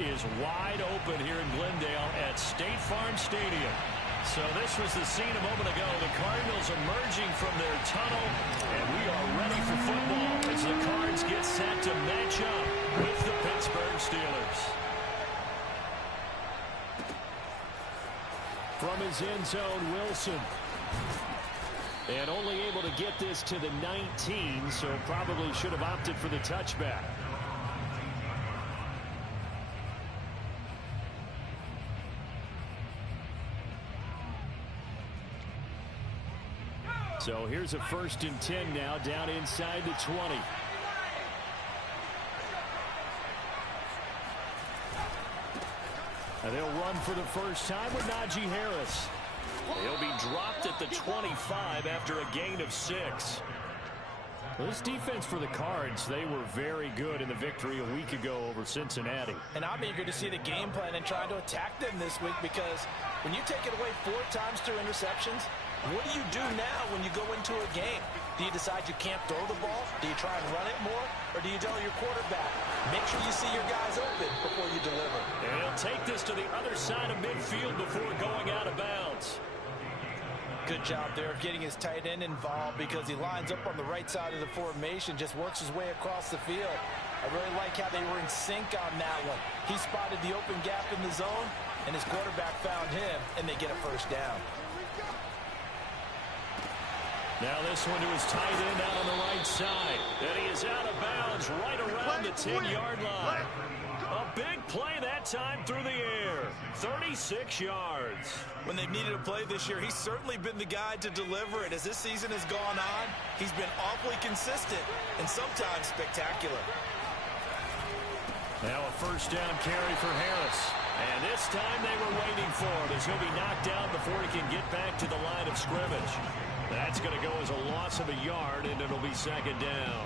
is wide open here in Glendale at State Farm Stadium. So this was the scene a moment ago. The Cardinals emerging from their tunnel, and we are ready for football as the Cards get set to match up with the Pittsburgh Steelers. From his end zone, Wilson. And only able to get this to the 19, so probably should have opted for the touchback. So here's a 1st and 10 now, down inside the 20. And they'll run for the first time with Najee Harris. He'll be dropped at the 25 after a gain of 6. This defense for the Cards, they were very good in the victory a week ago over Cincinnati. And I'm eager to see the game plan and trying to attack them this week, because when you take it away 4 times through interceptions, what do you do now when you go into a game? Do you decide you can't throw the ball? Do you try and run it more? Or do you tell your quarterback, make sure you see your guys open before you deliver? And he'll take this to the other side of midfield before going out of bounds. Good job there of getting his tight end involved, because he lines up on the right side of the formation, just works his way across the field. I really like how they were in sync on that one. He spotted the open gap in the zone, and his quarterback found him, and they get a first down. Now this one to his tight end out on the right side. And he is out of bounds right around the 10-yard line. A big play that time through the air. 36 yards. When they've needed a play this year, he's certainly been the guy to deliver it. As this season has gone on, he's been awfully consistent and sometimes spectacular. Now a first down carry for Harris. And this time they were waiting for him, as he'll be knocked down before he can get back to the line of scrimmage. That's going to go as a loss of a yard, and it'll be 2nd down.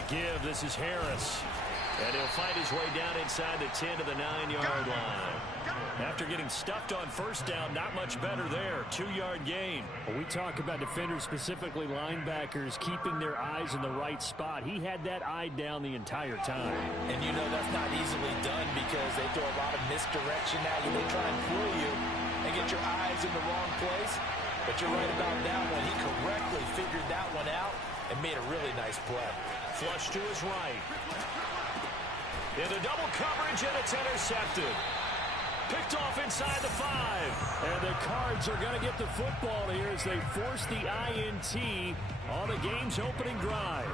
to give. This is Harris. And he'll fight his way down inside the 10 to the 9-yard line. After getting stuffed on first down, not much better there. 2-yard gain. Well, we talk about defenders, specifically linebackers, keeping their eyes in the right spot. He had that eye down the entire time. And you know that's not easily done because they throw a lot of misdirection at you. They try and fool you and get your eyes in the wrong place. But you're right about that one. He correctly figured that one out and made a really nice play. Flush to his right. Into double coverage, and it's intercepted. Picked off inside the 5. And the Cards are going to get the football here as they force the INT on the game's opening drive.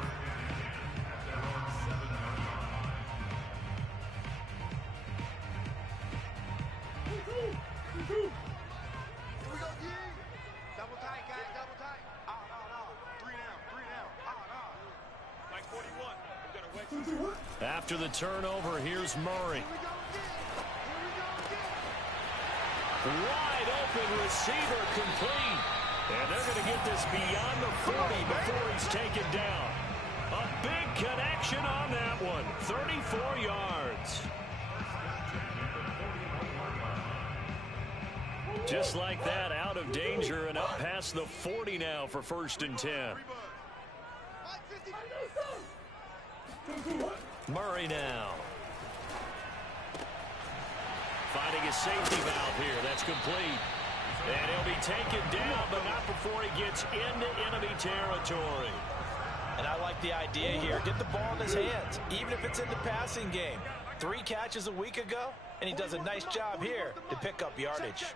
Double tight, guys, double tight. Three down. Like 41. After the turnover, here's Murray. Wide open receiver complete. And they're going to get this beyond the 40 before he's taken down. A big connection on that one. 34 yards. Just like that, out of danger and up past the 40 now for 1st and 10. Murray now. Finding his safety valve here. That's complete. And he'll be taken down, but not before he gets into enemy territory. And I like the idea here. Get the ball in his hands, even if it's in the passing game. 3 catches a week ago, and he does a nice job here to pick up yardage.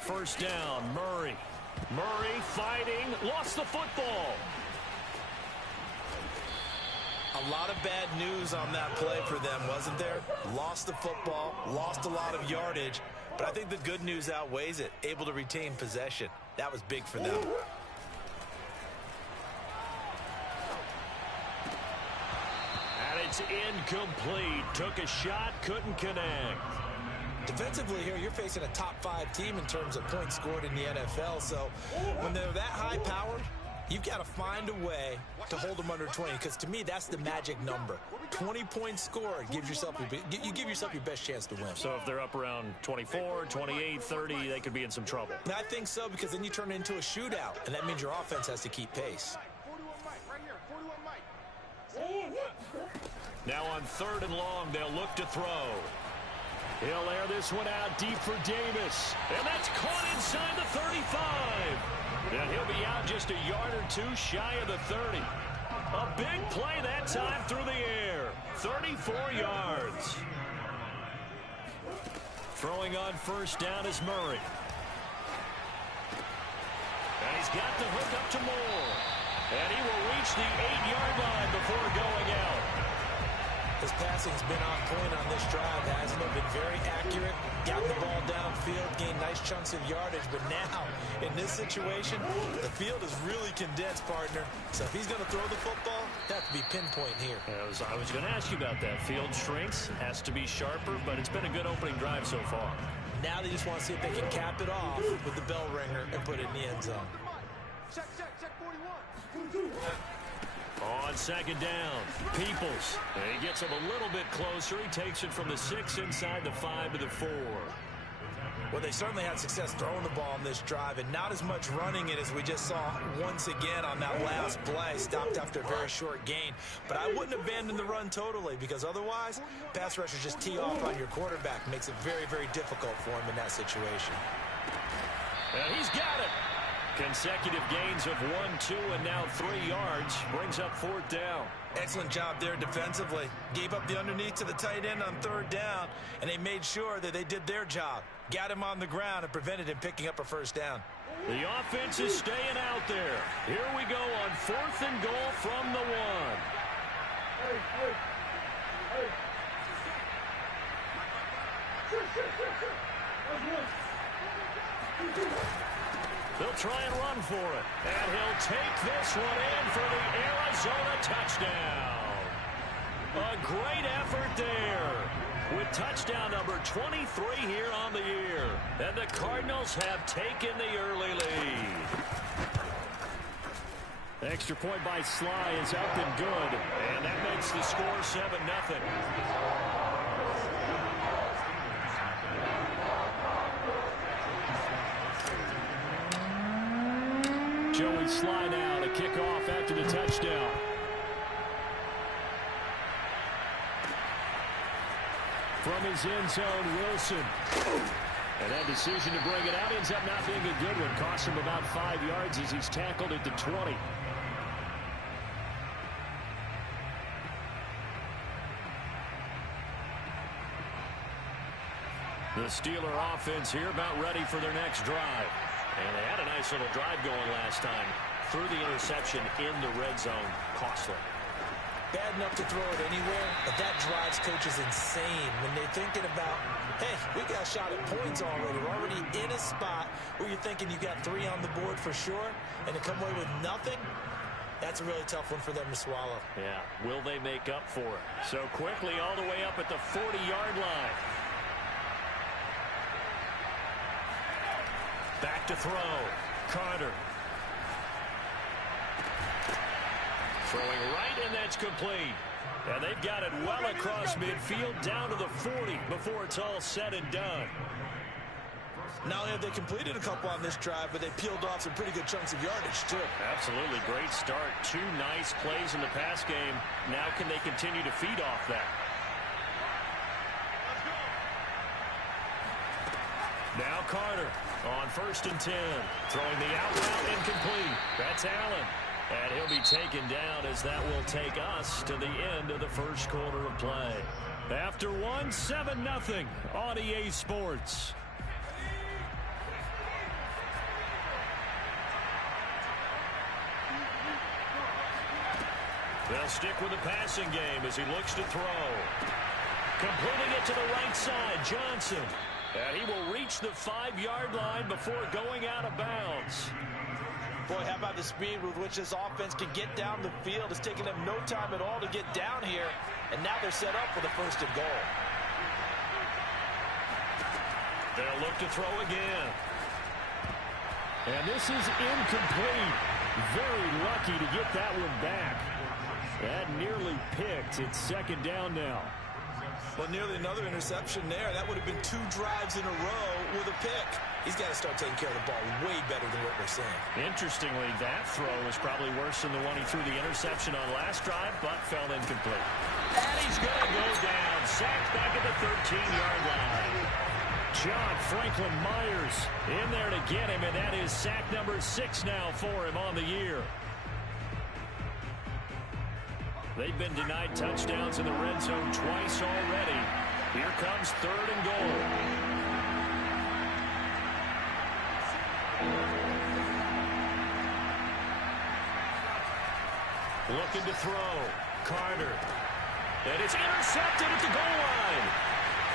First down, Murray. Murray fighting, lost the football. A lot of bad news on that play for them, wasn't there? Lost the football, lost a lot of yardage, but I think the good news outweighs it. Able to retain possession. That was big for them. And it's incomplete. Took a shot, couldn't connect. Defensively here, you're facing a top 5 team in terms of points scored in the NFL, so when they're that high-powered, you've got to find a way to hold them under 20, because to me, that's the magic number. 20 points scored gives yourself you give yourself your best chance to win. So if they're up around 24, 28, 30, they could be in some trouble. And I think so, because then you turn it into a shootout, and that means your offense has to keep pace. 41 Mike, right here, 41 Mike. Now on 3rd and long, they'll look to throw. He'll air this one out deep for Davis. And that's caught inside the 35. And he'll be out just a yard or 2 shy of the 30. A big play that time through the air. 34 yards. Throwing on first down is Murray. And he's got the hook up to Moore. And he will reach the 8-yard line before going out. His passing's been on point on this drive, hasn't it? Been very accurate, got the ball downfield, gained nice chunks of yardage. But now, in this situation, the field is really condensed, partner. So if he's going to throw the football, that has to be pinpoint here. I was going to ask you about that. Field shrinks, has to be sharper, but it's been a good opening drive so far. Now they just want to see if they can cap it off with the bell ringer and put it in the end zone. Check 41. On 2nd down, Peoples. And he gets him a little bit closer. He takes it from the 6 inside the 5 to the 4. Well, they certainly had success throwing the ball on this drive, and not as much running it as we just saw once again on that last play. Stopped after a very short gain. But I wouldn't abandon the run totally, because otherwise, pass rushers just tee off on your quarterback. Makes it very, very difficult for him in that situation. And he's got it. Consecutive gains of 1, 2, and now 3 yards. Brings up 4th down. Excellent job there defensively. Gave up the underneath to the tight end on 3rd down, and they made sure that they did their job. Got him on the ground and prevented him picking up a first down. The offense is staying out there. Here we go on 4th and goal from the 1. They'll try and run for it. And he'll take this one in for the Arizona touchdown. A great effort there with touchdown number 23 here on the year. And the Cardinals have taken the early lead. Extra point by Sly is up and good. And that makes the score 7-0. Joey Sly now to kick off after the touchdown. From his end zone, Wilson. And that decision to bring it out ends up not being a good one. Costs him about 5 yards as he's tackled at the 20. The Steeler offense here about ready for their next drive. And they had a nice little drive going last time. Threw the interception in the red zone. Costly. Bad enough to throw it anywhere, but that drives coaches insane when they're thinking about, hey, we got a shot at points already. We're already in a spot where you're thinking you got 3 on the board for sure, and to come away with nothing, that's a really tough one for them to swallow. Yeah, will they make up for it? So quickly all the way up at the 40-yard line. Back to throw. Carter. Throwing right, and that's complete. And they've got it well across midfield down to the 40 before it's all said and done. Not only have they completed a couple on this drive, but they peeled off some pretty good chunks of yardage, too. Absolutely. Great start. 2 nice plays in the pass game. Now can they continue to feed off that? Now Carter on 1st and 10. Throwing the out route incomplete. That's Allen. And he'll be taken down as that will take us to the end of the first quarter of play. After 1, 7-0 on EA Sports. They'll stick with the passing game as he looks to throw. Completing it to the right side, Johnson. And he will reach the 5-yard line before going out of bounds. Boy, how about the speed with which this offense can get down the field? It's taken them no time at all to get down here, and now they're set up for the 1st and goal. They'll look to throw again. And this is incomplete. Very lucky to get that one back. That nearly picked. It's 2nd down now. Well, nearly another interception there. That would have been 2 drives in a row with a pick. He's got to start taking care of the ball way better than what we're saying. Interestingly, that throw was probably worse than the one he threw the interception on last drive, but fell incomplete. And he's going to go down. Sacked back at the 13-yard line. John Franklin Myers in there to get him, and that is sack number 6 now for him on the year. They've been denied touchdowns in the red zone twice already. Here comes 3rd and goal. Looking to throw. Carter. And it's intercepted at the goal line.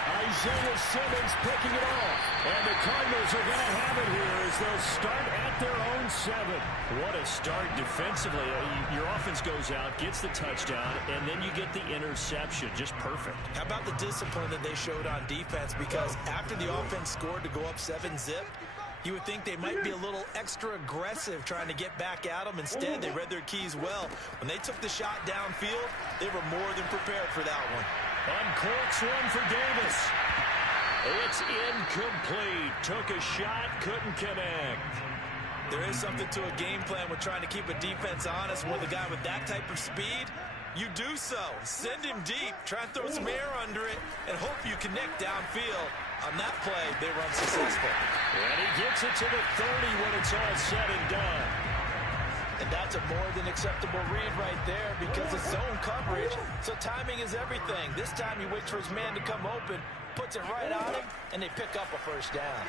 Isaiah Simmons picking it off. And the Cardinals are going to have it here as they'll start at their own 7. What a start defensively. Your offense goes out, gets the touchdown, and then you get the interception. Just perfect. How about the discipline that they showed on defense? Because after the offense scored to go up 7-zip, you would think they might be a little extra aggressive trying to get back at them. Instead, they read their keys well. When they took the shot downfield, they were more than prepared for that one. Uncorks one for Davis. It's incomplete. Took a shot, couldn't connect. There is something to a game plan with trying to keep a defense honest. With a guy with that type of speed, you do so. Send him deep, try and throw some air under it, and hope you connect downfield. On that play, they were unsuccessful. And he gets it to the 30 when it's all said and done. And that's a more than acceptable read right there because it's zone coverage, so timing is everything. This time he waits for his man to come open, puts it right on him, and they pick up a 1st down.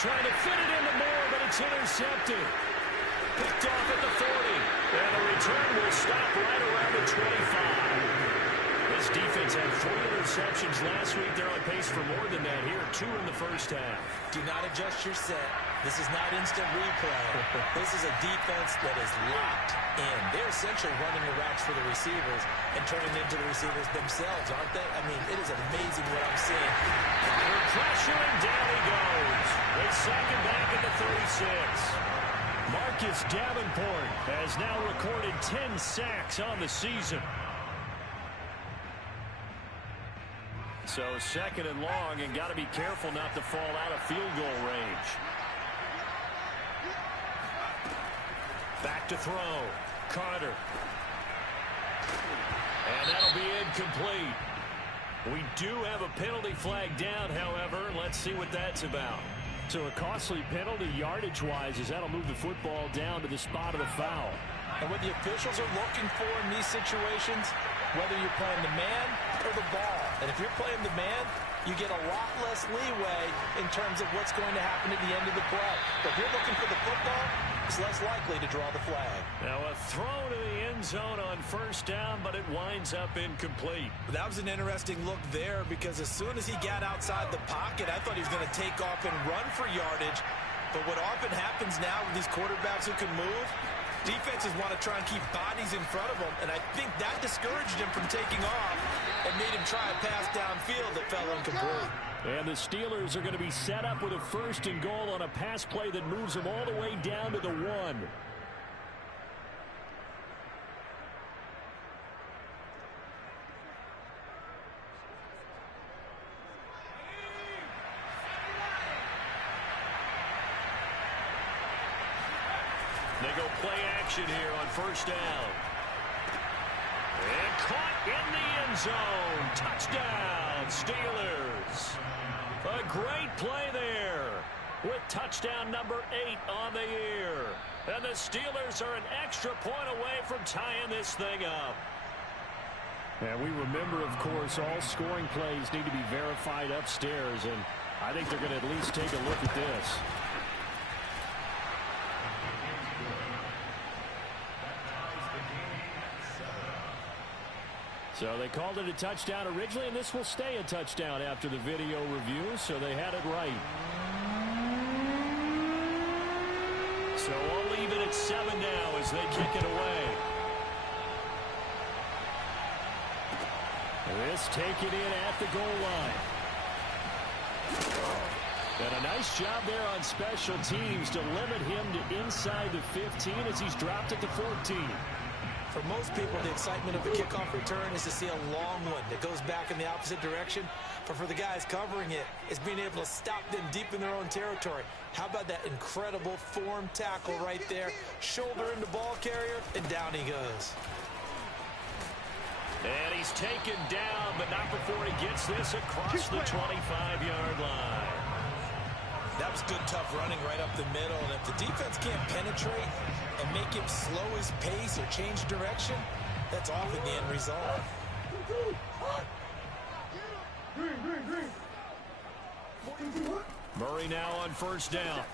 Trying to fit it into Moore, but it's intercepted. Picked off at the 40. And the return will stop right around the 25. This defense had 4 interceptions last week. They're on pace for more than that here. 2 in the 1st half. Do not adjust your set. This is not instant replay. This is a defense that is locked in. They're essentially running the routes for the receivers and turning into the receivers themselves, aren't they? I mean, it is amazing what I'm seeing. Under pressure, and down he goes. They sack him back at the 36. Marcus Davenport has now recorded 10 sacks on the season. So second and long, and got to be careful not to fall out of field goal range. Back to throw. Carter. And that'll be incomplete. We do have a penalty flag down, however. Let's see what that's about. So a costly penalty yardage-wise, as that'll move the football down to the spot of the foul. And what the officials are looking for in these situations, whether you're playing the man or the ball. And if you're playing the man, you get a lot less leeway in terms of what's going to happen at the end of the play. But if you're looking for the football, it's less likely to draw the flag. Now a throw to the end zone on first down, but it winds up incomplete. That was an interesting look there because as soon as he got outside the pocket, I thought he was going to take off and run for yardage. But what often happens now with these quarterbacks who can move, defenses want to try and keep bodies in front of them, and I think that discouraged him from taking off and made him try a pass downfield that fell incomplete. And the Steelers are going to be set up with a first and goal on a pass play that moves them all the way down to the 1. They go play action here on first down. And caught in the end zone. Touchdown, Steelers. A great play there with touchdown number 8 on the year. And the Steelers are an extra point away from tying this thing up. And we remember, of course, all scoring plays need to be verified upstairs, and I think they're going to at least take a look at this. So they called it a touchdown originally, and this will stay a touchdown after the video review, so they had it right. So I'll leave it at 7 now as they kick it away. This taken in at the goal line. And a nice job there on special teams to limit him to inside the 15 as he's dropped it to 14. For most people, the excitement of the kickoff return is to see a long one that goes back in the opposite direction. But for the guys covering it, it's being able to stop them deep in their own territory. How about that incredible form tackle right there? Shoulder in the ball carrier, and down he goes. And he's taken down, but not before he gets this across the 25-yard line. That was good, tough running right up the middle. And if the defense can't penetrate and make him slow his pace or change direction, that's often the end result. Murray now on first down.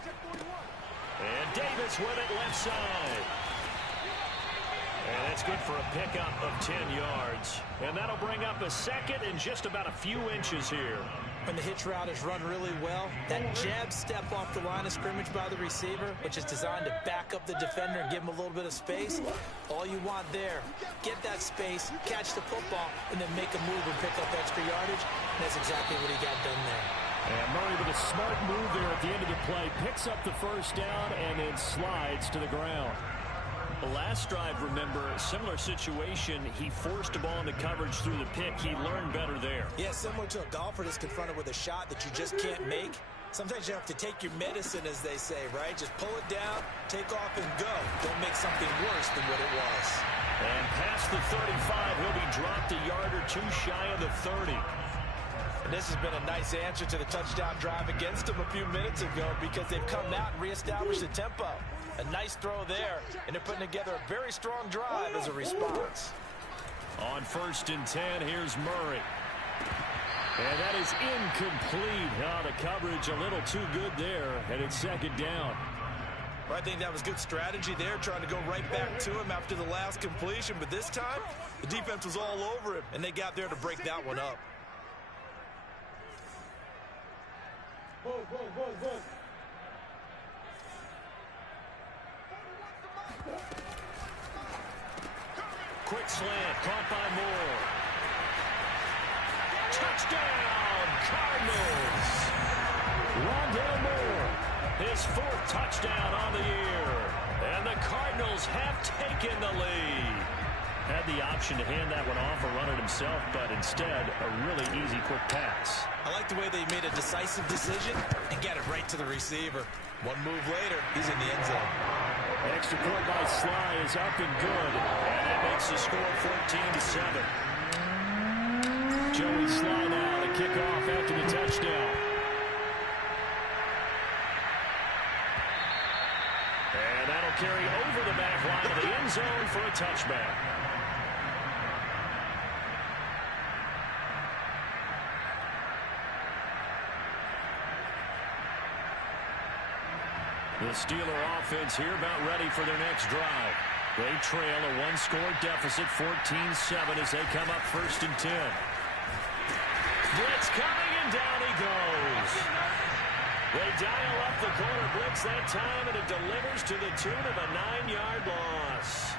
And Davis with it left side. And that's good for a pickup of 10 yards. And that'll bring up a second and just about a few inches here. When the hitch route is run really well, that jab step off the line of scrimmage by the receiver, which is designed to back up the defender and give him a little bit of space, all you want there, get that space, catch the football, and then make a move and pick up extra yardage. And that's exactly what he got done there. And Murray with a smart move there at the end of the play, picks up the first down and then slides to the ground. The last drive, remember, similar situation. He forced the ball into coverage through the pick. He learned better there. Yeah, similar to a golfer that's confronted with a shot that you just can't make. Sometimes you have to take your medicine, as they say, right? Just pull it down, take off, and go. Don't make something worse than what it was. And past the 35, he'll be dropped a yard or two shy of the 30. And this has been a nice answer to the touchdown drive against them a few minutes ago because they've come out and reestablished the tempo. A nice throw there, and they're putting together a very strong drive as a response. On first and 10, here's Murray. And that is incomplete. Oh, the coverage a little too good there, and it's second down. Well, I think that was good strategy there, trying to go right back to him after the last completion. But this time, the defense was all over him, and they got there to break that one up. Quick slant, caught by Moore. Touchdown, Cardinals! Rondale Moore, his 4th touchdown on the year. And the Cardinals have taken the lead. Had the option to hand that one off or run it himself, but instead, a really easy quick pass. I like the way they made a decisive decision and get it right to the receiver. One move later, he's in the end zone. Extra point by Sly is up and good. And that makes the score 14-7. Joey Sly now to kick off after the touchdown. And that'll carry over the back line of the end zone for a touchback. The Steeler offense here about ready for their next drive. They trail a 1-score deficit, 14-7 as they come up 1st and 10. Blitz coming, and down he goes. They dial up the corner blitz that time, and it delivers to the tune of a 9-yard loss.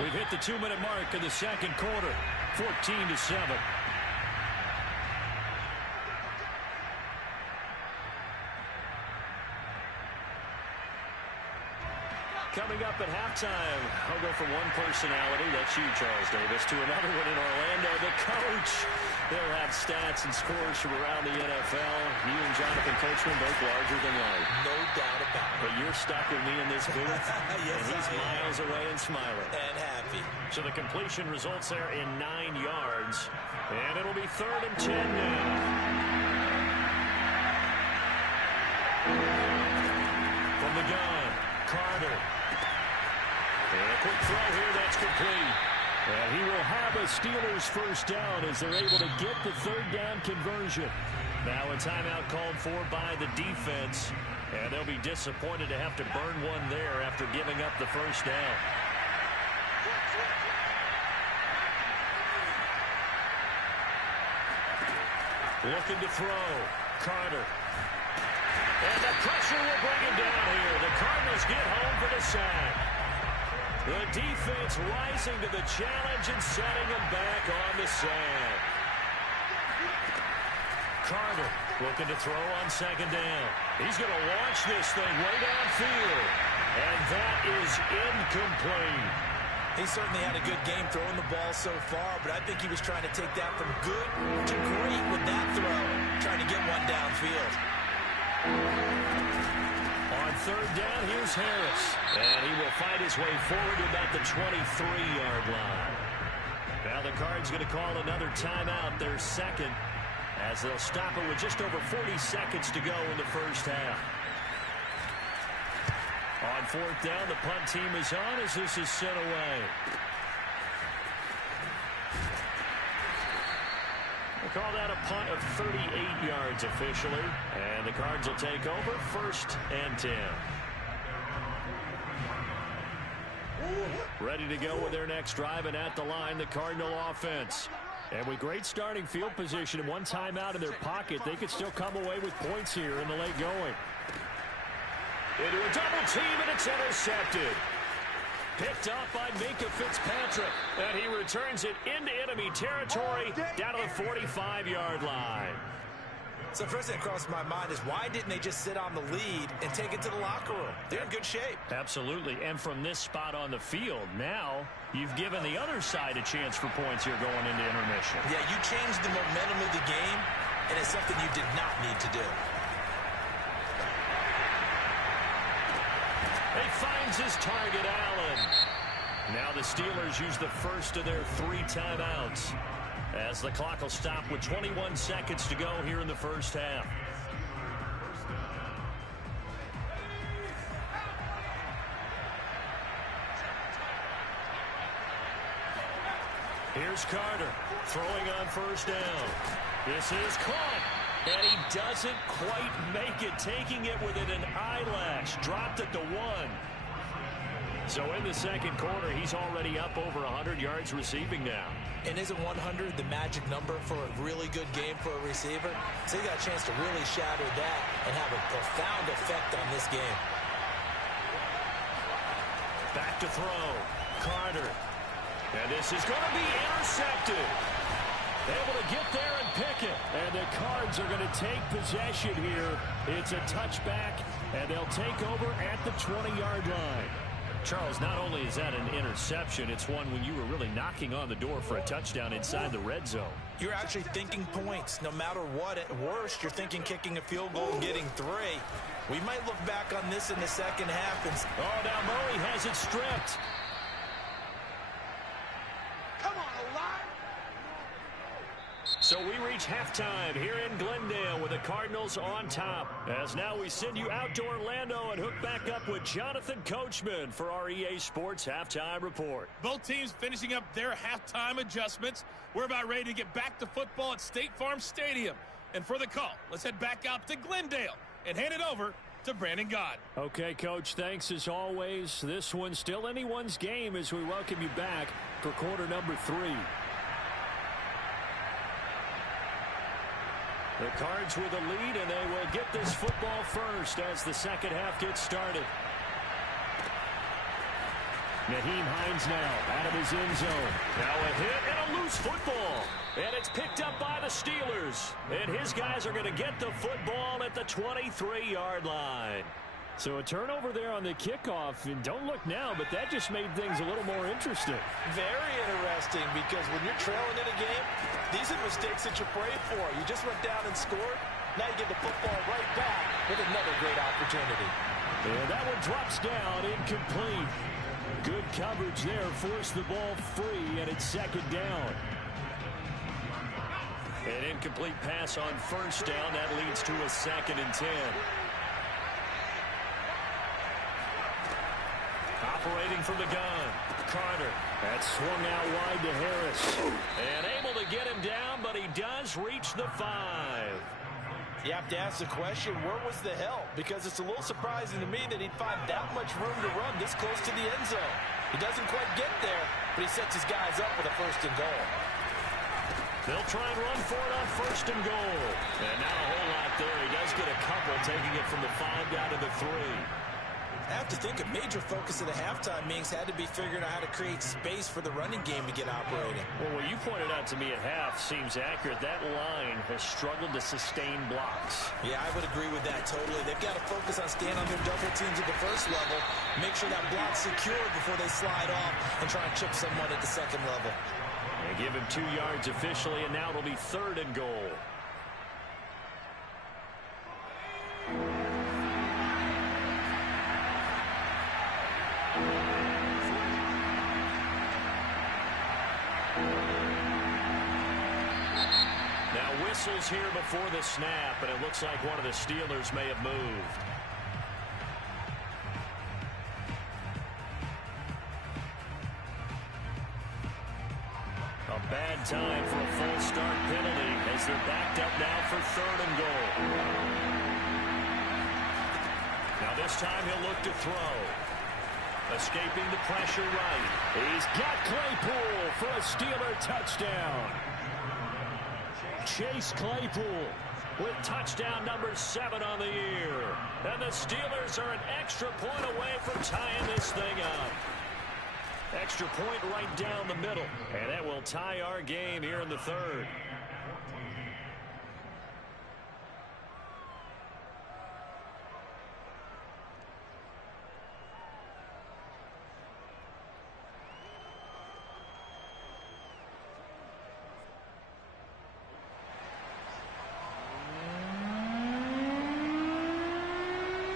We've hit the 2-minute mark in the second quarter, 14-7. Coming up at halftime, I'll go from one personality, that's you, Charles Davis, to another one in Orlando, the coach. They'll have stats and scores from around the NFL. You and Jonathan Coachman both larger than life. No doubt about it. But you're stuck with me in this booth, Yes, and he's miles away and smiling. And happy. So the completion results there in 9 yards, and it'll be 3rd and 10 now. From the gun, Carter. And a quick throw here, that's complete. And he will have a Steelers first down as they're able to get the 3rd down conversion. Now a timeout called for by the defense. And they'll be disappointed to have to burn one there after giving up the first down. Looking to throw. Carter. And the pressure will bring him down here. The Cardinals get home for the sack. The defense rising to the challenge and setting them back on the sack. Carter looking to throw on 2nd down. He's going to launch this thing way downfield. And that is incomplete. He certainly had a good game throwing the ball so far, but I think he was trying to take that from good to great with that throw, trying to get one downfield. On 3rd down, here's Harris. And he will fight his way forward to about the 23-yard line. Now the Cards going to call another timeout, their 2nd, as they'll stop it with just over 40 seconds to go in the first half. On 4th down, the punt team is on as this is sent away. They call that a punt of 38 yards officially. And the Cards will take over 1st and 10. Ready to go with their next drive, and at the line, the Cardinal offense. And with great starting field position and one timeout in their pocket, they could still come away with points here in the late going. Into a double team, and it's intercepted. Picked up by Minkah Fitzpatrick. And he returns it into enemy territory down to the 45-yard line. So first thing that crossed my mind is why didn't they just sit on the lead and take it to the locker room? They're in good shape. Absolutely. And from this spot on the field, now you've given the other side a chance for points here going into intermission. Yeah, you changed the momentum of the game, and it's something you did not need to do. He finds his target, Allen. Now the Steelers use the first of their 3 timeouts as the clock will stop with 21 seconds to go here in the first half. Here's Carter throwing on 1st down. This is caught. And he doesn't quite make it, taking it within an eyelash. Dropped it to 1. So in the second quarter, he's already up over 100 yards receiving now. And isn't 100 the magic number for a really good game for a receiver? So he got a chance to really shatter that and have a profound effect on this game. Back to throw. Carter. And this is going to be intercepted. Able to get there and pick it. And the Cards are going to take possession here. It's a touchback, and they'll take over at the 20-yard line. Charles, not only is that an interception, it's one when you were really knocking on the door for a touchdown inside the red zone. You're actually thinking points. No matter what, at worst, you're thinking kicking a field goal and getting 3. We might look back on this in the second half. And oh, now Murray has it stripped. Come on, alive! So we reach halftime here in Glendale with the Cardinals on top. As now we send you out to Orlando and hook back up with Jonathan Coachman for our EA Sports Halftime Report. Both teams finishing up their halftime adjustments. We're about ready to get back to football at State Farm Stadium. And for the call, let's head back out to Glendale and hand it over to Brandon Gaudin. Okay, Coach, thanks as always. This one's still anyone's game as we welcome you back for quarter number 3. The Cards with a lead, and they will get this football first as the second half gets started. Nyheim Hines now out of his end zone. Now a hit and a loose football. And it's picked up by the Steelers. And his guys are going to get the football at the 23-yard line. So a turnover there on the kickoff, and don't look now, but that just made things a little more interesting. very interesting, because when you're trailing in a game, these are mistakes that you pray for. You just went down and scored. Now you get the football right back with another great opportunity. And that one drops down, incomplete. Good coverage there, forced the ball free, and it's second down. An incomplete pass on first down. That leads to a 2nd and 10. Operating from the gun, Carter. That swung out wide to Harris. And able to get him down, but he does reach the 5. You have to ask the question, where was the help? Because it's a little surprising to me that he'd find that much room to run this close to the end zone. He doesn't quite get there, but he sets his guys up with a 1st and goal. They'll try and run for it on 1st and goal. And not a whole lot there. He does get a couple, taking it from the 5 down to the 3. I have to think a major focus of the halftime meetings had to be figuring out how to create space for the running game to get operating. Well, what you pointed out to me at half seems accurate. That line has struggled to sustain blocks. Yeah, I would agree with that totally. They've got to focus on staying on their double teams at the first level, make sure that block's secure before they slide off and try and chip someone at the second level. They give him 2 yards officially, and now it'll be 3rd and goal. Now whistles here before the snap, and it looks like one of the Steelers may have moved. A bad time for a false start penalty as they're backed up now for 3rd and goal. Now this time he'll look to throw. Escaping the pressure right. He's got Claypool for a Steeler touchdown. Chase Claypool with touchdown number 7 on the year. And the Steelers are an extra point away from tying this thing up. Extra point right down the middle. And that will tie our game here in the 3rd.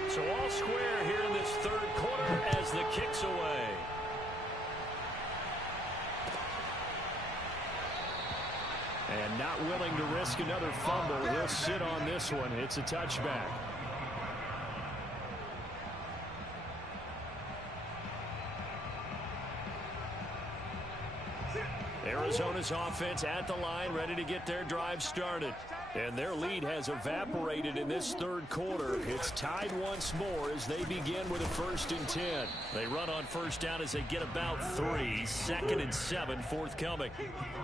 So all square here in this 3rd quarter as the kick's away. And not willing to risk another fumble. He'll sit on this one. It's a touchback. Arizona's offense at the line, ready to get their drive started. And their lead has evaporated in this 3rd quarter. It's tied once more as they begin with a 1st and 10. They run on 1st down as they get about 3. 2nd and 7 forthcoming.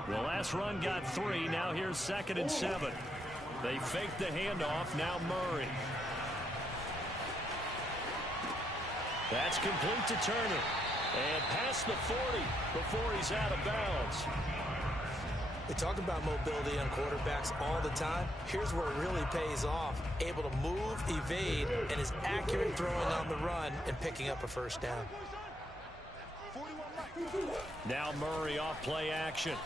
The last run got 3. Now here's 2nd and 7. They fake the handoff. Now Murray. That's complete to Turner. And past the 40 before he's out of bounds. They talk about mobility on quarterbacks all the time. Here's where it really pays off. Able to move, evade, and is accurate throwing on the run and picking up a first down. Now Murray off play action.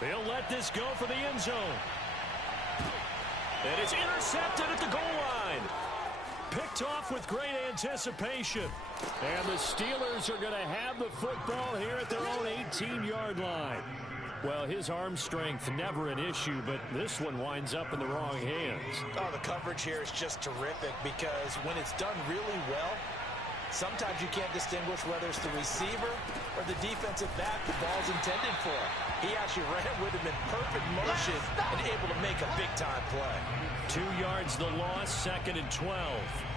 He'll let this go for the end zone. And it's intercepted at the goal line. Picked off with great anticipation. And the Steelers are going to have the football here at their own 18-yard line. Well, his arm strength never an issue, but this one winds up in the wrong hands. Oh, the coverage here is just terrific because when it's done really well, sometimes you can't distinguish whether it's the receiver or the defensive back the ball's intended for. He actually ran with him in perfect motion and able to make a big-time play. 2 yards the loss, 2nd and 12.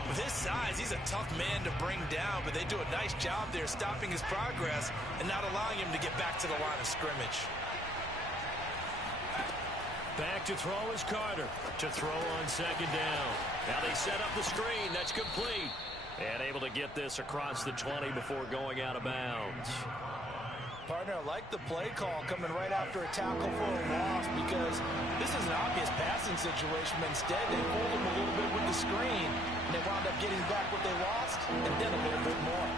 With his size, he's a tough man to bring down, but they do a nice job there stopping his progress and not allowing him to get back to the line of scrimmage. Back to throw is Carter. To throw on 2nd down. Now they set up the screen. That's complete. And able to get this across the 20 before going out of bounds. Partner, I like the play call coming right after a tackle for a loss because this is an obvious passing situation, but instead they pulled him a little bit with the screen, and they wound up getting back what they lost and then a little bit more.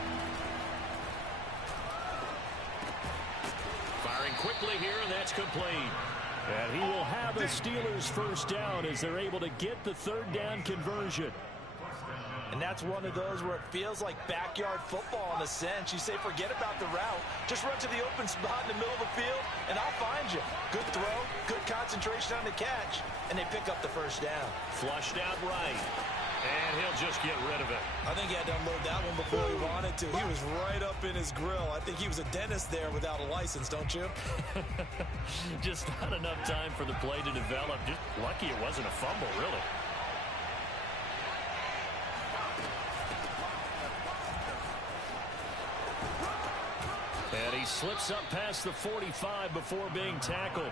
Firing quickly here, and that's complete. And he will have a Steelers first down as they're able to get the 3rd down conversion. And that's one of those where it feels like backyard football in a sense. You say forget about the route. Just run to the open spot in the middle of the field, and I'll find you. Good throw, good concentration on the catch, and they pick up the first down. Flushed out right. And he'll just get rid of it. I think he had to unload that one before he wanted to. He was right up in his grill. I think he was a dentist there without a license, don't you? Just not enough time for the play to develop. Just lucky it wasn't a fumble, really. And he slips up past the 45 before being tackled.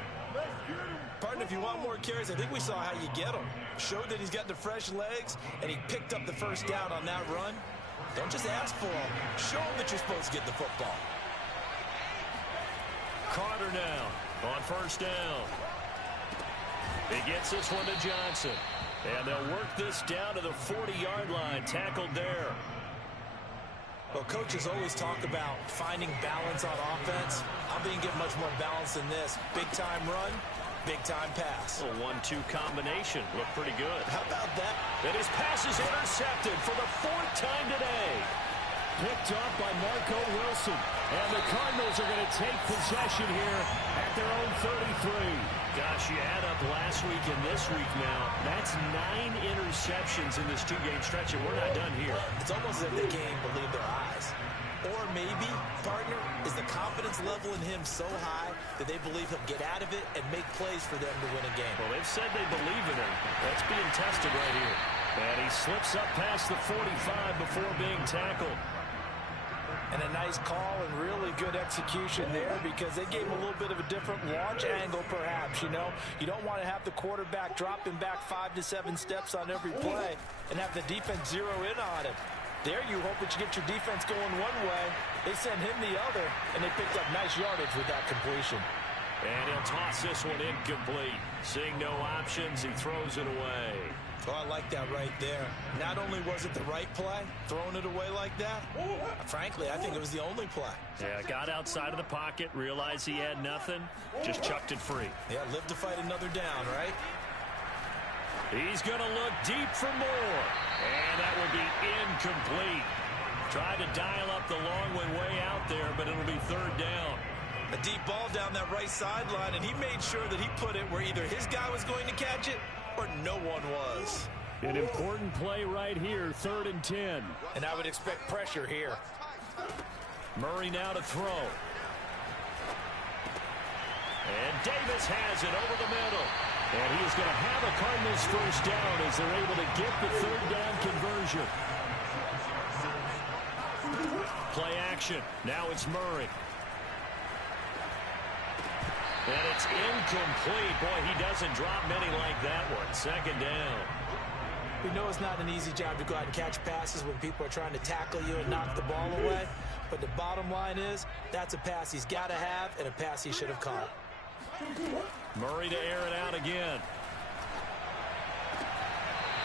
Partner, if you want more carries, I think we saw how you get them. Showed that he's got the fresh legs, and he picked up the first down on that run. Don't just ask for them. Show them that you're supposed to get the football. Carter now on 1st down. He gets this one to Johnson. And they'll work this down to the 40-yard line. Tackled there. Well, coaches always talk about finding balance on offense. I'm being given much more balance than this. Big-time run, big-time pass. A 1-2 combination. Looked pretty good. How about that? And his pass is intercepted for the 4th time today. Picked off by Marco Wilson. And the Cardinals are going to take possession here at their own 33. Gosh, you add up last week and this week now. That's 9 interceptions in this 2-game stretch, and we're not done here. It's almost as if they can't believe their eyes. Or maybe, partner, is the confidence level in him so high that they believe he'll get out of it and make plays for them to win a game. Well, they've said they believe in him. That's being tested right here. And he slips up past the 45 before being tackled. And a nice call and really good execution there because they gave him a little bit of a different launch angle, perhaps, you know. You don't want to have the quarterback dropping back 5 to 7 steps on every play and have the defense zero in on him. There you hope that you get your defense going one way. They send him the other, and they picked up nice yardage with that completion. And he'll toss this one incomplete. Seeing no options, he throws it away. Oh, I like that right there. Not only was it the right play, throwing it away like that, frankly, I think it was the only play. Yeah, got outside of the pocket, realized he had nothing, just chucked it free. Yeah, live to fight another down, right? He's going to look deep for more. And that will be incomplete. Tried to dial up the long one way out there, but it'll be 3rd down. A deep ball down that right sideline, and he made sure that he put it where either his guy was going to catch it or no one was. An important play right here, 3rd and 10. And I would expect pressure here. Murray now to throw. And Davis has it over the middle. And he is going to have a Cardinals first down as they're able to get the 3rd down conversion. Play action. Now it's Murray. And it's incomplete. Boy, he doesn't drop many like that one. 2nd down. We know it's not an easy job to go out and catch passes when people are trying to tackle you and knock the ball away. But the bottom line is, that's a pass he's got to have and a pass he should have caught. Murray to air it out again.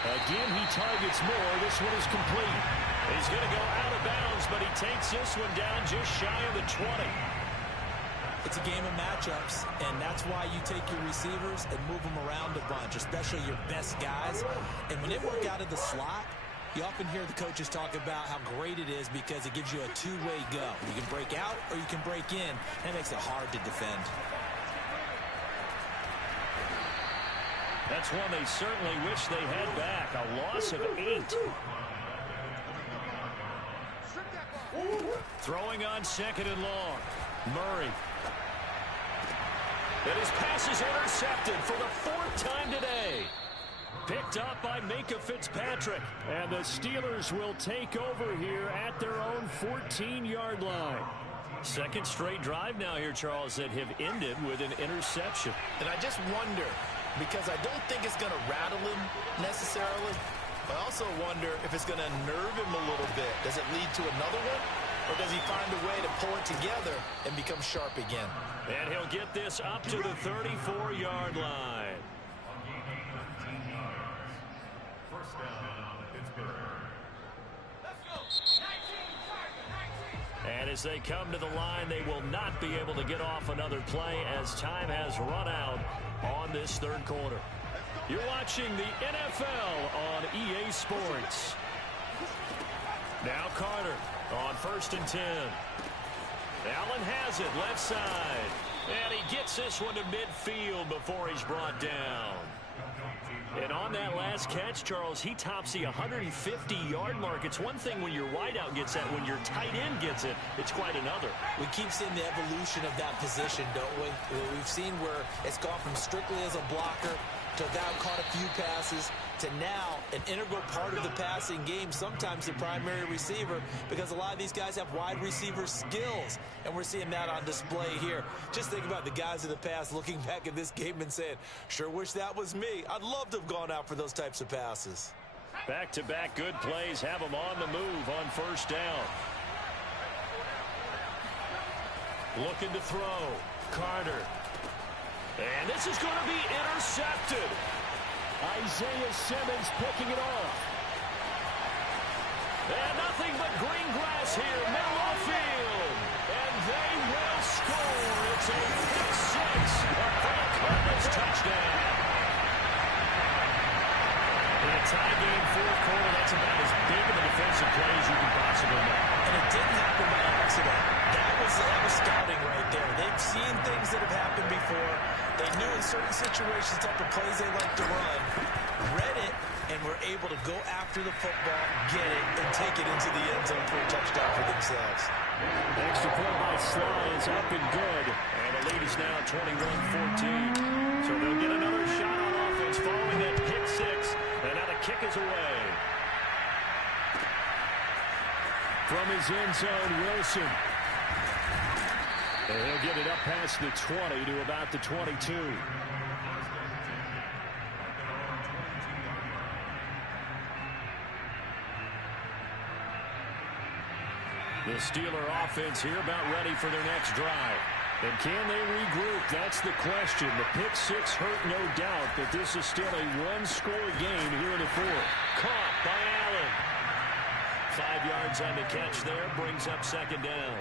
Again, he targets more. This one is complete. He's going to go out of bounds, but he takes this one down just shy of the 20. It's a game of matchups, and that's why you take your receivers and move them around a bunch, especially your best guys. And when they work out of the slot, you often hear the coaches talk about how great it is because it gives you a two-way go. You can break out or you can break in, and it makes it hard to defend. That's one they certainly wish they had back. A loss of 8. Throwing on 2nd and long. Murray. And his pass is intercepted for the 4th time today. Picked up by Minkah Fitzpatrick. And the Steelers will take over here at their own 14-yard line. Second straight drive now here, Charles, that have ended with an interception. And I just wonder, because I don't think it's going to rattle him necessarily, but I also wonder if it's going to nerve him a little bit. Does it lead to another one? Or does he find a way to pull it together and become sharp again? And he'll get this up to the 34-yard line. And as they come to the line, they will not be able to get off another play as time has run out on this 3rd quarter. You're watching the NFL on EA Sports. Now Carter on 1st and 10. Allen has it left side. And he gets this one to midfield before he's brought down. And on that last catch, Charles, he tops the 150-yard mark. It's one thing when your wideout gets that. When your tight end gets it, it's quite another. We keep seeing the evolution of that position, don't we? We've seen where it's gone from strictly as a blocker to a guy who caught a few passes to now an integral part of the passing game, sometimes the primary receiver, because a lot of these guys have wide receiver skills, and we're seeing that on display here. Just think about the guys in the past looking back at this game and saying, sure wish that was me. I'd love to have gone out for those types of passes. Back-to-back good plays have them on the move on 1st down. Looking to throw. Carter. And this is going to be intercepted. Isaiah Simmons picking it off. And nothing but green grass here, middle of the field. And they will score. It's a pick 6 for the Cardinals touchdown. In a tie game 4th quarter, that's about as big of a defensive play as you can possibly make. And it didn't happen by accident. That was scouting right there. They've seen things that have happened before. They knew in certain situations type of plays they like to run, read it, and were able to go after the football, get it, and take it into the end zone for a touchdown for themselves. Extra point by Sly is up and good. And the lead is now 21-14. So they'll get another shot on offense following that pick 6. And now the kick is away. From his end zone, Wilson. And he'll get it up past the 20 to about the 22. The Steeler offense here about ready for their next drive. And can they regroup? That's the question. The pick 6 hurt, no doubt, but this is still a one-score game here in the 4th. Caught by Allen. 5 yards on the catch there, brings up 2nd down.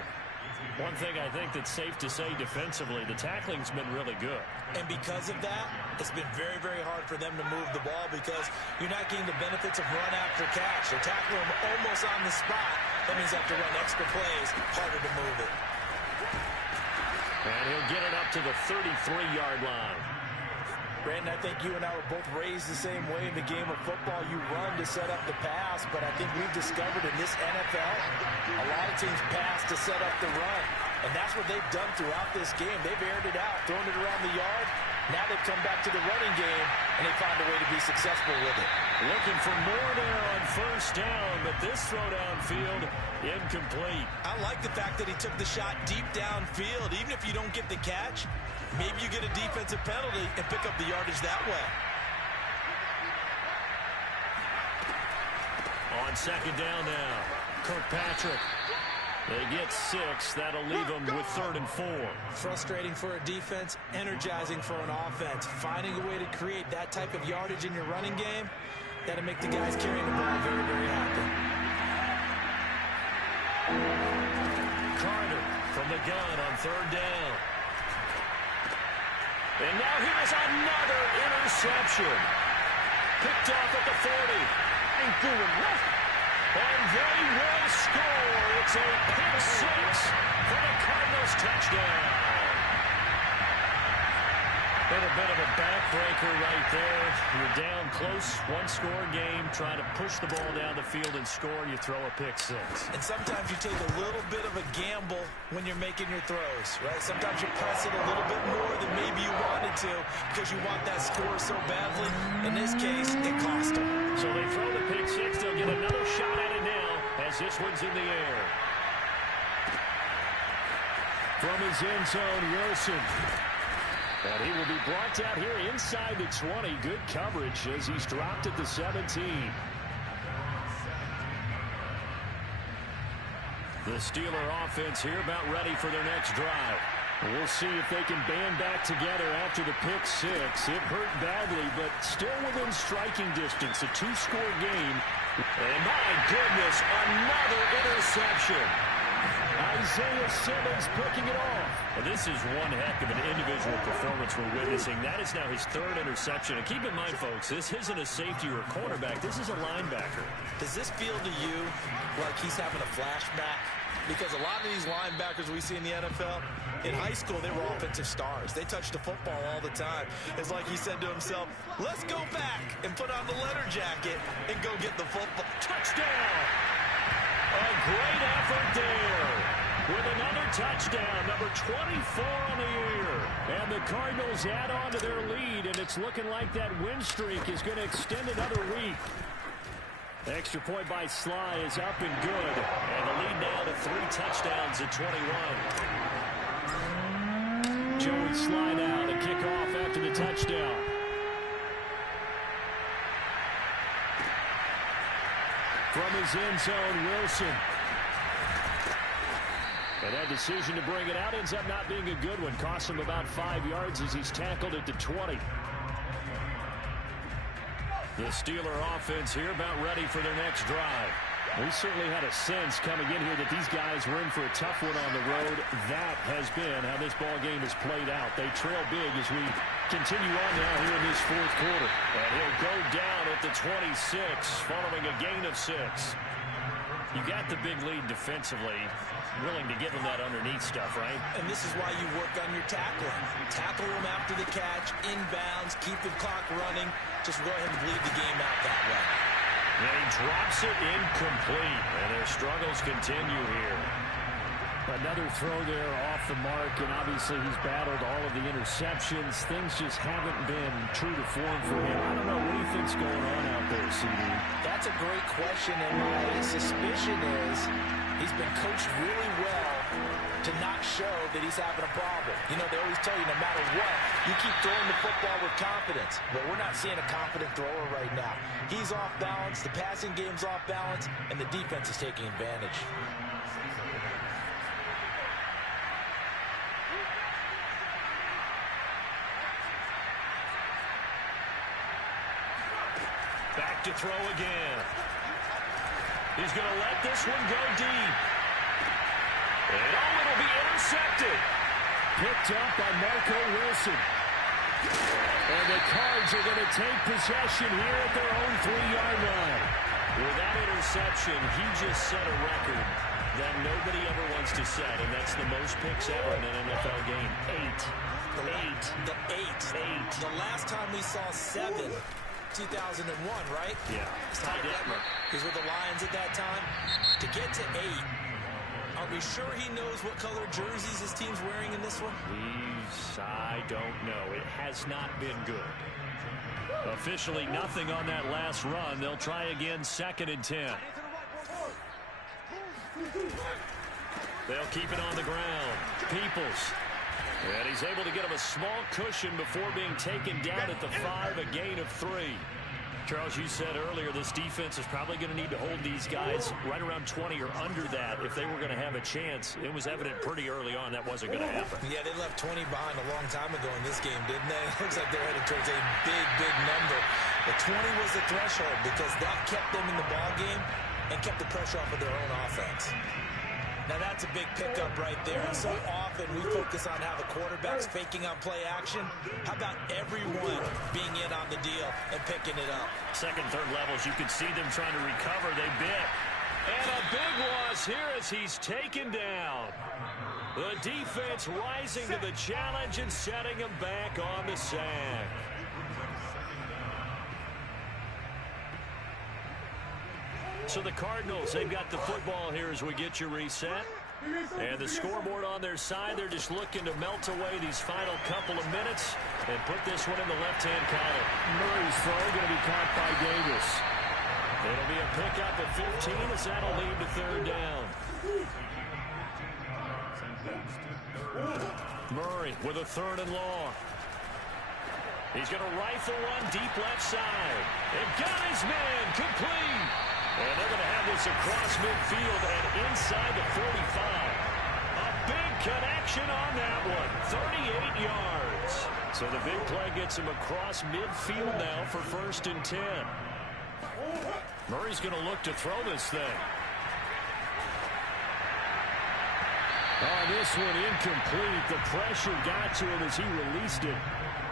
One thing I think that's safe to say defensively, the tackling's been really good. And because of that, it's been very, very hard for them to move the ball because you're not getting the benefits of run after catch. They're tackling them almost on the spot. That means they have to run extra plays, harder to move it. And he'll get it up to the 33-yard line. Brandon, I think you and I were both raised the same way in the game of football. You run to set up the pass, but I think we've discovered in this NFL, a lot of teams pass to set up the run. And that's what they've done throughout this game. They've aired it out, thrown it around the yard. Now they've come back to the running game, and they find a way to be successful with it. Looking for more there on 1st down, but this throw downfield, incomplete. I like the fact that he took the shot deep downfield. Even if you don't get the catch, maybe you get a defensive penalty and pick up the yardage that way. On second down now, Kirkpatrick. They get 6. That'll leave them with 3rd and 4. Frustrating for a defense, energizing for an offense. Finding a way to create that type of yardage in your running game, that'll make the guys carrying the ball very, very happy. Carter from the gun on 3rd down. And now here's another interception. Picked off at the 40. Ain't doing nothing. And they will score. It's a pick 6 for the Cardinals touchdown. Been a bit of a backbreaker right there. You're down close, one-score game, trying to push the ball down the field and score, and you throw a pick 6. And sometimes you take a little bit of a gamble when you're making your throws, right? Sometimes you press it a little bit more than maybe you wanted to because you want that score so badly. In this case, it cost them. So they throw the pick 6. They'll get another shot at it now as this one's in the air. From his end zone, Wilson. And he will be brought down here inside the 20. Good coverage as he's dropped at the 17. The Steeler offense here about ready for their next drive. We'll see if they can band back together after the pick 6. It hurt badly, but still within striking distance. A 2-score game. And my goodness, another interception. Isaiah Simmons picking it off. Well, this is one heck of an individual performance we're witnessing. That is now his 3rd interception. And keep in mind, folks, this isn't a safety or a cornerback. This is a linebacker. Does this feel to you like he's having a flashback? Because a lot of these linebackers we see in the NFL, in high school, they were offensive stars. They touched the football all the time. It's like he said to himself, let's go back and put on the letter jacket and go get the football. Touchdown! A great effort there with another touchdown, number 24 on the year. And the Cardinals add on to their lead, and it's looking like that win streak is going to extend another week. Extra point by Sly is up and good. And the lead now to 3 touchdowns at 21. Joey Sly now to kick off after the touchdown. From his end zone, Wilson. And that decision to bring it out ends up not being a good one. Costs him about 5 yards as he's tackled at the 20. The Steeler offense here about ready for their next drive. We certainly had a sense coming in here that these guys were in for a tough one on the road. That has been how this ball game has played out. They trail big as we continue on now here in this 4th quarter. And he'll go down at the 26 following a gain of 6. You got the big lead defensively. Willing to give him that underneath stuff, right? And this is why you work on your tackling. Tackle him after the catch, inbounds, keep the clock running. Just go ahead and bleed the game out that way. And he drops it incomplete. And their struggles continue here. Another throw there off the mark, and obviously he's battled all of the interceptions. Things just haven't been true to form for him. I don't know what he thinks going on out there, CD. That's a great question, and my suspicion is he's been coached really well to not show that he's having a problem. You know, they always tell you no matter what, you keep throwing the football with confidence. But we're not seeing a confident thrower right now. He's off balance, the passing game's off balance, and the defense is taking advantage. Back to throw again. He's going to let this one go deep. And it'll be intercepted. Picked up by Marco Wilson. And the Cards are going to take possession here at their own 3-yard line. With that interception, he just set a record that nobody ever wants to set, and that's the most picks ever in an NFL game. 8. The last time we saw 7, 2001, right? Yeah. Ty Detmer. He was with the Lions at that time. To get to 8, are we sure he knows what color jerseys his team's wearing in this one? I don't know. It has not been good. Officially nothing on that last run. They'll try again, 2nd and 10. They'll keep it on the ground. Peoples. And he's able to get him a small cushion before being taken down at the 5, a gain of 3. Charles, you said earlier this defense is probably going to need to hold these guys right around 20 or under that if they were going to have a chance. It was evident pretty early on that wasn't going to happen. Yeah, they left 20 behind a long time ago in this game, didn't they? It looks like they're headed towards a big, big number. But 20 was the threshold because that kept them in the ball game and kept the pressure off of their own offense. Now, that's a big pickup right there. And so often we focus on how the quarterback's faking on play action. How about everyone being in on the deal and picking it up? Second, third levels, you can see them trying to recover. They bit. And a big loss here as he's taken down. The defense rising to the challenge and setting him back on the sack. So the Cardinals, they've got the football here as we get you reset. And the scoreboard on their side, they're just looking to melt away these final couple of minutes and put this one in the left-hand column. Murray's throw going to be caught by Davis. It'll be a pickup at 15 as that'll lead to third down. Murray with a third and long. He's going to rifle one deep left side. They've got his man complete. And they're going to have this across midfield and inside the 45. A big connection on that one. 38 yards. So the big play gets him across midfield now for 1st and 10. Murray's going to look to throw this thing. Oh, this one incomplete. The pressure got to him as he released it.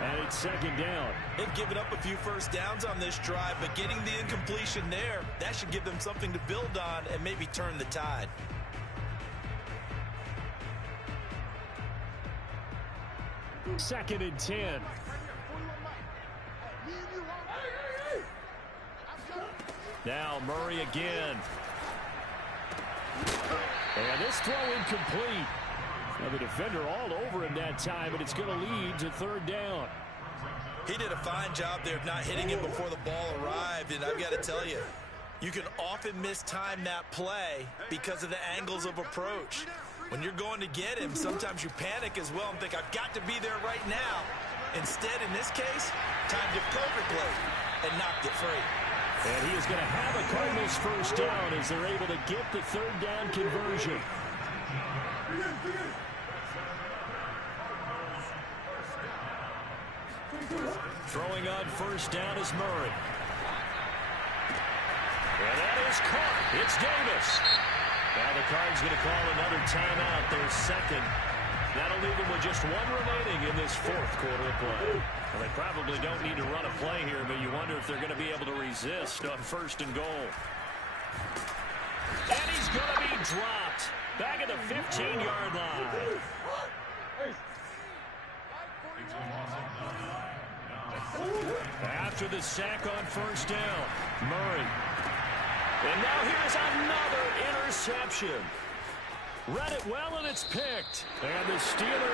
And it's second down. They've given up a few first downs on this drive, but getting the incompletion there, that should give them something to build on and maybe turn the tide. Second and 10. Now Murray again. And this throw incomplete. Now the defender all over him that time, but it's going to lead to third down. He did a fine job there of not hitting it before the ball arrived, and I've got to tell you, you can often mistime that play because of the angles of approach. When you're going to get him, sometimes you panic as well and think, I've got to be there right now. Instead, in this case, timed it perfectly and knocked it free. And he is going to have a Cardinals first down as they're able to get the third down conversion. Throwing on first down is Murray. And that is caught. It's Davis. Now the Cards going to call another timeout, their second. That'll leave them with just one remaining in this fourth quarter of play. Well, they probably don't need to run a play here, but you wonder if they're going to be able to resist on 1st and goal. And he's going to be dropped back at the 15-yard line. After the sack on first down, Murray. And now here's another interception. Read it well, and it's picked. And the Steelers